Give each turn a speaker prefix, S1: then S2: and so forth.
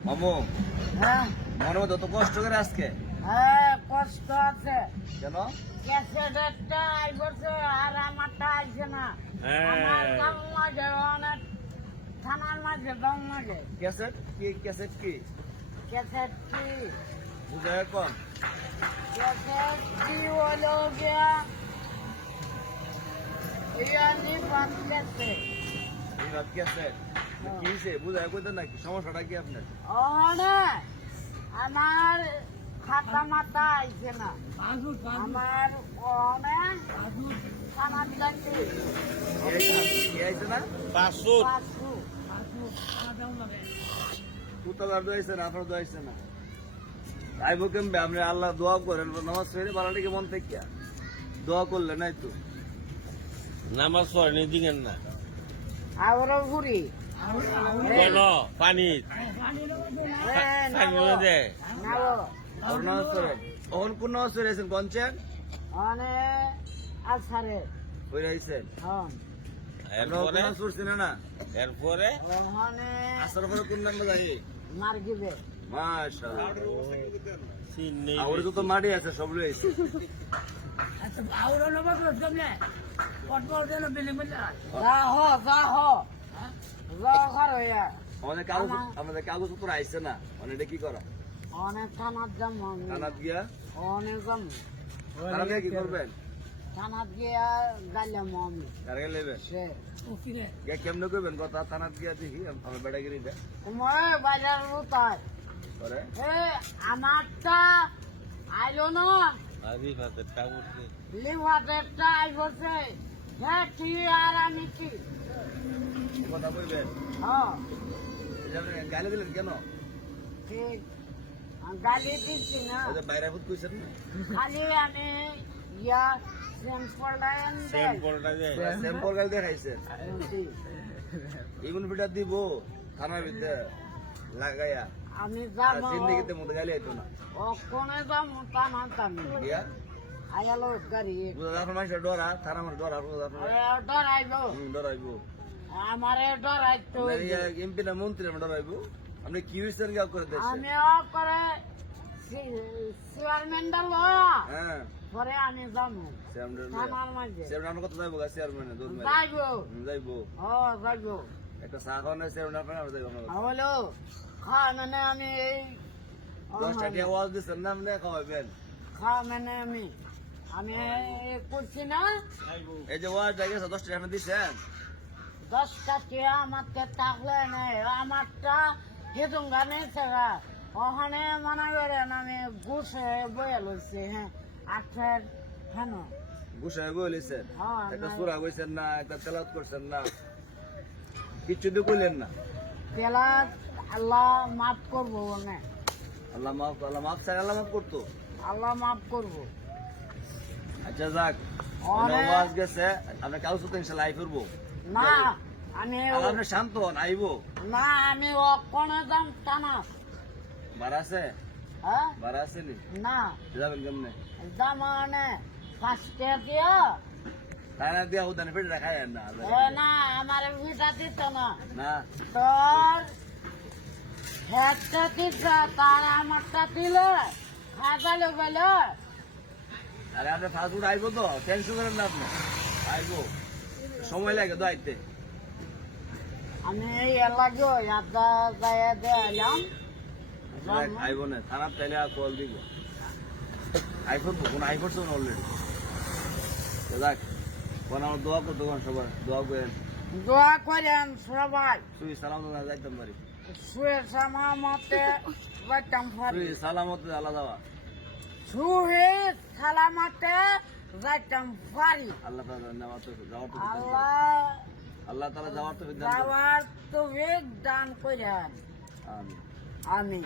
S1: মামু
S2: হ্যাঁ।
S1: মনে মতো তো কষ্ট করে আজকে।
S2: হ্যাঁ কষ্ট আছে।
S1: কেন?
S2: ক্যাসেটেরটা আইবছে আর আমারটা আইছে না।
S3: হ্যাঁ।
S2: আমার দম লাগে অনেক থানার মাঝে দম লাগে
S1: ক্যাসেট কি ক্যাসেট কি?
S2: ক্যাসেট কি?
S1: বুঝে এখন।
S2: ক্যাসেট কি হলো গিয়া? ইয়ানি
S1: ক্যাসেট কইতেন নাকি? সমস্যাটা কি আপনার?
S2: অনেক আমার খাতা মাথা আইছে না। আমার অনেক থানার লাগছে
S1: কি আইছে- না?
S3: পাঁচশো
S2: পাঁচশো
S1: পুতলার দোয়াইছে না আপনার দোয়াইছে না? আইবো কেমবে? আপনি আল্লাহ দোয়া করেন নামাজ পড়ে বালাটিকে মন থেকে। দোয়া করলে নাই তো?
S3: নামাজ পড়েনি দিকেন না।
S2: আরও ঘুরি
S3: কেন পানি পানি দে
S1: কোন আছেন
S2: আছারে
S3: এরপরে?
S1: না?
S3: এরপরে?
S2: ওখানে
S1: আসার পরে কোন নাম্বার যাই
S2: মার্গিবে।
S1: মাশাআল্লাহ।
S3: চিনি
S1: আর তো মাটি আছে সব
S2: যাহ যাহ যাহ খারইয়া
S1: আমাদের কাগজ আমাদের কাগজ পত্র আইছে না। মানে এটা কি করা?
S2: অনেক থানার যাম
S1: কানাত গিয়া?
S2: অনেক যাম।
S1: গিয়া কি করবেন?
S2: থানাত গিয়া গাইলাম আমি।
S1: কারগে লেবেন
S2: সে।
S1: গিয়া কেমনে করবেন কথা থানাত গিয়া দেখি আমার বেটাগিরিটা।
S2: তোমার বাজার
S1: করে
S2: এ আমারটা আইলো না।
S3: আরিফ হাতের ঠাকুরকে
S2: লিভারটা আইবছে। হ্যাঁ কি আর আমি কি?
S1: কথা
S2: হ্যাঁ।
S1: গালি দিলেন কেন?
S2: ঠিক গালি দিচ্ছি না।
S1: বাইরে ভূত কইছেন
S2: খালি আমি ইয়া স্যাম্পল
S3: স্যাম্পলটা দে
S1: স্যাম্পল গালি দেখাইছেন ইগুন পিঠা দিব থানার ভিতরে লাগাইয়া।
S2: আমি যাব।
S1: জিন্দিগিতে মতো গালি আইতো না।
S2: ওখানে যাব তা না তামি
S1: গিয়া
S2: আয়ালো গাড়ি।
S1: আপনার মানুষের ডরা থানা মানুষ ডরা বুঝা আপনার
S2: ডরাইবো। আমারে ডরাইতো
S1: এমপি না মন্ত্রী আমরা ডরাইবো। আপনি কি হয়েছেন গা করে দেখছেন
S2: আমি ও করে চেয়ারম্যানটা লয়া
S1: হ্যাঁ।
S2: পরে আমি যাব।
S1: চেয়ারম্যান চেয়ারম্যান আমার কথা যাইবো গা? চেয়ারম্যানে দূর মেরে
S2: যাইব।
S1: হুম, যাইবো।
S2: ও যাইব।
S1: একটা চা খাওয়ানো চেয়ারম্যান আপনার যাইবো আমরা
S2: হলো খা মানে আমি এই
S1: দশ টাকা আওয়াজ দিচ্ছেন না? আপনি খাওয়াবেন।
S2: খা মানে আমি আমি করছি না।
S1: এই যে ওয়াজ গেছে দশ টাকা দিচ্ছেন
S2: দশটা টিয়া আমাকে থাকলে নেই আমারটা হেতুন গানে থাকা ওখানে মনে করেন আমি ঘুষে বয়ে লইছি হ্যাঁ। আখের হেন।
S1: গুসায় বলেছেন
S2: হ্যাঁ,
S1: একটা। সুরা কইছেন না একটা তেলাত করছেন না। কিচ্ছু দিয়ে কইলেন না।
S2: তেলা আল্লাহ মাফ করব না।
S1: আল্লাহ মাফ আল্লাহ মাফ চাই আল্লাহ মাফ করতো।
S2: আল্লাহ মাফ করব।
S1: আচ্ছা যাক।
S2: অনেক-
S1: ওয়াজ গেছে। আপনি কাউ সাথে ইনশাল্লাহ আই করব
S2: না আমি
S1: আপনি শান্ত হন আইবো।
S2: না আমি অকনে দাম টানা।
S1: আছে?
S2: হ্যাঁ?
S1: আছে নি?
S2: না।
S1: যাবেন কেমনে?
S2: দাম মানে পাঁচটা দিয়া
S1: তাই না দিয়া উদান ফেটে রাখাই না
S2: না আমার ভিটা দিত না।
S1: না?
S2: তোর হেডটা দিত তার আমারটা দিলে খাজালো গেল
S1: আরে আপনি ফাস্ট ফুড আইবো তো টেনশন করেন না আপনি। আইবো। সময় লাগে তো আইতে।
S2: আমি এই এলাকায় ইয়াদা যায়
S1: আইবো না তাইলে কল দিব। আইফোন কোন আইফোন শোন অলরেডি যাক কোন আমার দোয়া করতো কোন সবার দোয়া করেন।
S2: দোয়া করেন সবাই।
S1: সুই সালাম তো যাইতাম পারি
S2: শুয়ে সামা মতে যাইতাম
S1: সুই সালামত আল্লাহ
S2: শুয়ে সালামতে যাইতাম পারি
S1: আল্লাহ
S2: আল্লাহ
S1: আল্লাহ তাআলা যাওয়ার তো
S2: যাওয়ার তো দান
S1: আমিন।
S2: আমি